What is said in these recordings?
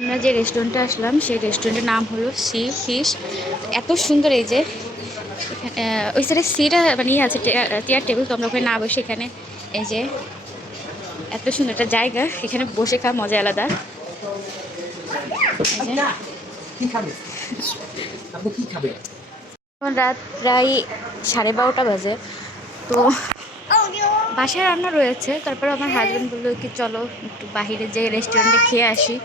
আমরা যে রেস্টুরেন্টে আসলাম, সেই রেস্টুরেন্টের নাম হলো সি ফিশ এত সুন্দর এই যে ওই সাইডে সিটা মানে ইয়ে আছে চেয়ার টেবিল তো আমরা ওখানে না বসে এখানে এই যে, এত সুন্দর একটা জায়গা। এখানে বসে খাওয়া মজা আলাদা। এখন রাত প্রায় সাড়ে বারোটা বাজে। তো বাসায় রান্না রয়েছে। তারপর আমার হাজব্যান্ড বলল কি, চলো একটু বাইরে যে রেস্টুরেন্টে খেয়ে আসি।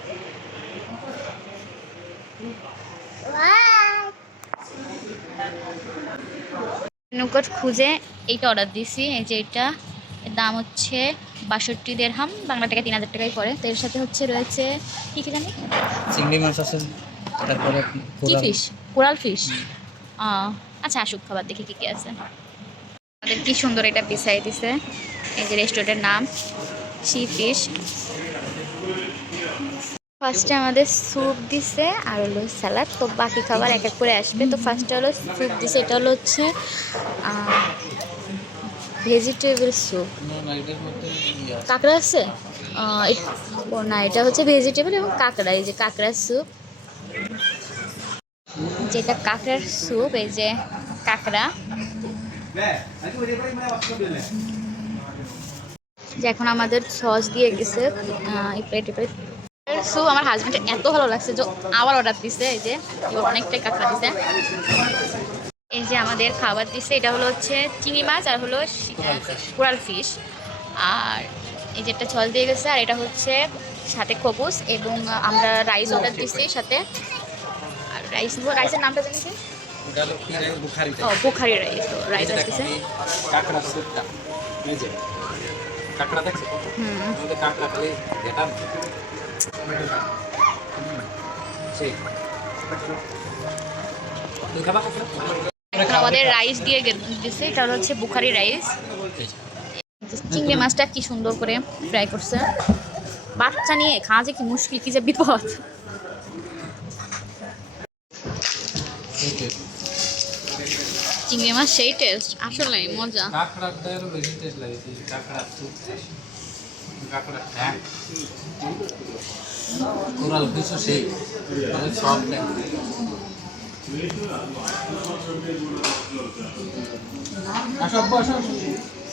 নৌকট খুঁজে এইটা অর্ডার দিছি। এই যে এটা দাম হচ্ছে বাষট্টি দেড়হাম বাংলা টাকা তিন হাজার টাকাই পড়ে। তো এর সাথে হচ্ছে রয়েছে কী কী জানি? চিংড়ি মাছ আছে তারপরে কি। ফিশ কোরাল ফিশ আচ্ছা আসুক খাবার দেখি কি কি আছে। আমাদের কি সুন্দর এটা পিছাই দিছে। এই যে রেস্টুরেন্টের নাম সি ফিশ ফার্স্টে আমাদের স্যুপ দিছে আর হলো স্যালাড তো বাকি খাবার এক এক করে আসবে। তো ফার্স্টে হলো স্যুপ দিছে, এটা হলো হচ্ছে ভেজিটেবল স্যুপ কাঁকড়া আছে? ও না, এটা হচ্ছে ভেজিটেবল এবং কাঁকড়া, এই যে কাঁকড়ার স্যুপ যেটা কাঁকড়ার স্যুপ এই যে কাঁকড়া। যে এখন আমাদের সস দিয়ে গেছে এই প্লেটে প্লেট স্যুপ আমার হাজবেন্ডের এত ভালো লাগছে যে আবার অর্ডার দিছে এই যে অনেকটাই কাঁকড়া দিছে। এই যে আমাদের খাবার দিছে এটা হলো হচ্ছে চিংড়ি মাছ আর হলো কোরাল ফিশ। আর এই যে একটা ছল দিয়ে গেছে আর এটা হচ্ছে সাথে খবুস এবং আমরা রাইস অর্ডার দিচ্ছি সাথে। আর রাইস রাইসের নামটা জানিস কি? ও বুখারি রাইস রাইস আসতেছে। হুম। আমাদের রাইস দিয়ে দিছে, এটা হচ্ছে বুখারি রাইস। চিংড়ি মাছটা কি সুন্দর করে ফ্রাই করছে। বাচ্চা নিয়ে খাওয়া যে কি মুশকিল, কি যে বিপদ। চিংড়ি মাছ সেই টেস্ট আসলে মজা। টেস্ট লাগে কাঁকড়া স্যুপ কাঁকড়া হ্যাঁ কোরাল